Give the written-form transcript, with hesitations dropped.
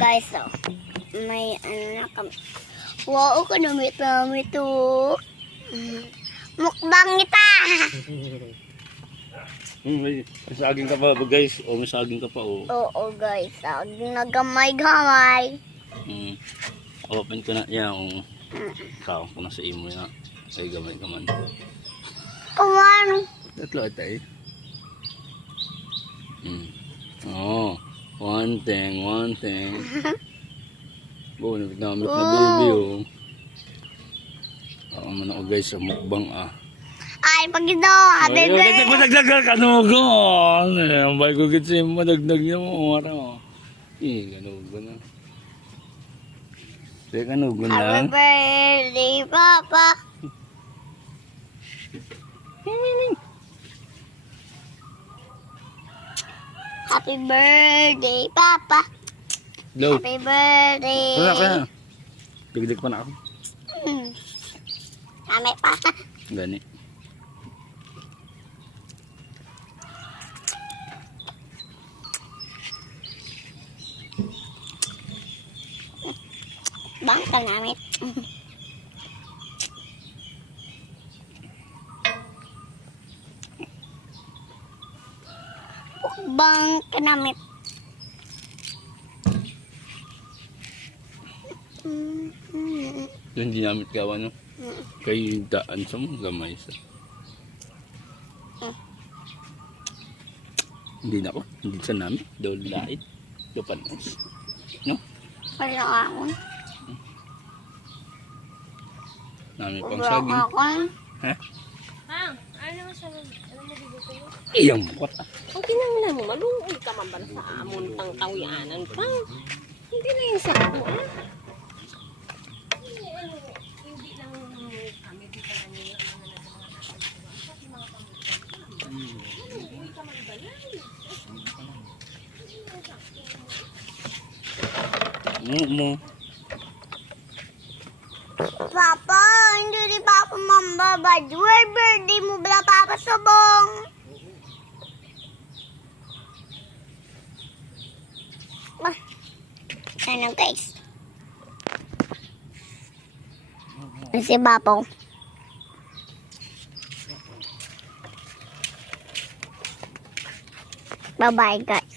guys, oh. May ano na kami. Wow, kanamit namin ito. Mukbang kita. May saging ka pa guys. O may saging ka pa o. Oo guys, nagamay-gamay. Open ko na yan. Kao ko na sa imo na. Ay gamay ka man. Kuman. Tatlo tayo. Oh, one thing. Oh, namit na baby oh. Ako man ako guys sa mukbang Ay, pag ito, happy birthday. Madagdagal ka nugo. Ang bay ko kasi madagdag niya mo. Kanugo na. Sige, kanugo Happy lang. birthday, Papa. Happy birthday, Papa. Low. Happy birthday. Kaya. Digdig pa na ako. Kami pa. Gani. Bangka namin. Bangka namin. Doon ginamit gawa no. Kay daan sa mga gamay sa. Hindi na ako. Hindi sa namin. Doon lait. Dopanos. No? Wala ako. Namin pang Wala saging. ako. Ha? Ano mo dito mo? Iyang bukot Okay lang mo, malungol ka man ba sa amon tang tawianan pa? Hindi na yung sakto Hindi lang kami dito na nila mo. Papa, hindi rin Papa mambabad. Where birthday mo ba, Papa Subong? Ano guys? Si Papa. Bye-bye guys.